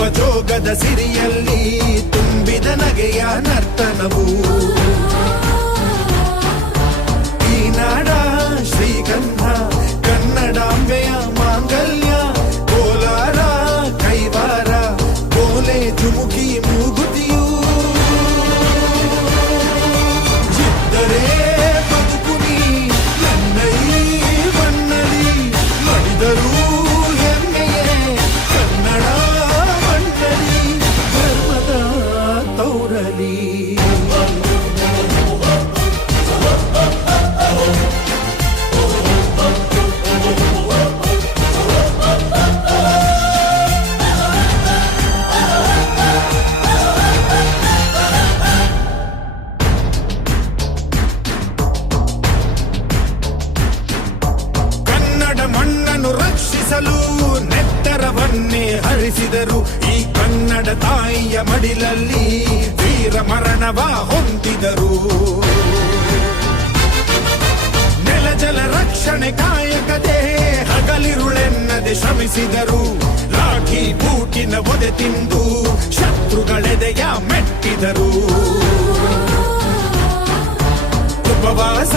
ನಗುವ ಜೋಗದ ಸಿರಿಯಲ್ಲಿ ತುಂಬಿದ ನಗೆಯ ನರ್ತನವು ಈ ನಾಡ ಶ್ರೀಗಂಧ ಕನ್ನಡಾಂಬೆಯ ಮಾಂಗಲ್ಯ ಕೋಲಾರ ಕೈವಾರ ಕೋಲೆ ಜುಮುಕಿ ಮೂಗುತಿಯು ಚಿತ್ತರೇ ಬದುಕುನಿ ನನ್ನೈ ಮನ್ನಲಿ ಮಡಿದರು ಹೆಮ್ಮೆಯೇ ಕನ್ನಡ ಮಣ್ಣಲಿ ಧರ್ಮದ ತೌರಲಿ ಮಣ್ಣನ್ನು ರಕ್ಷಿಸಲು ನೆತ್ತರವನ್ನೇ ಹರಿಸಿದರು ಈ ಕನ್ನಡ ತಾಯಿಯ ಮಡಿಲಲ್ಲಿ ವೀರ ಮರಣವ ಹೊಂದಿದರು ನೆಲಜಲ ರಕ್ಷಣೆ ಕಾಯಕತೆ ಹಗಲಿರುಳೆನ್ನದೆ ಶ್ರಮಿಸಿದರು ಲಾಠಿ ಬೂಟಿನ ಒದೆ ತಿಂದು ಶತ್ರುಗಳೆದೆಯ ಮೆಟ್ಟಿದರು ಉಪವಾಸ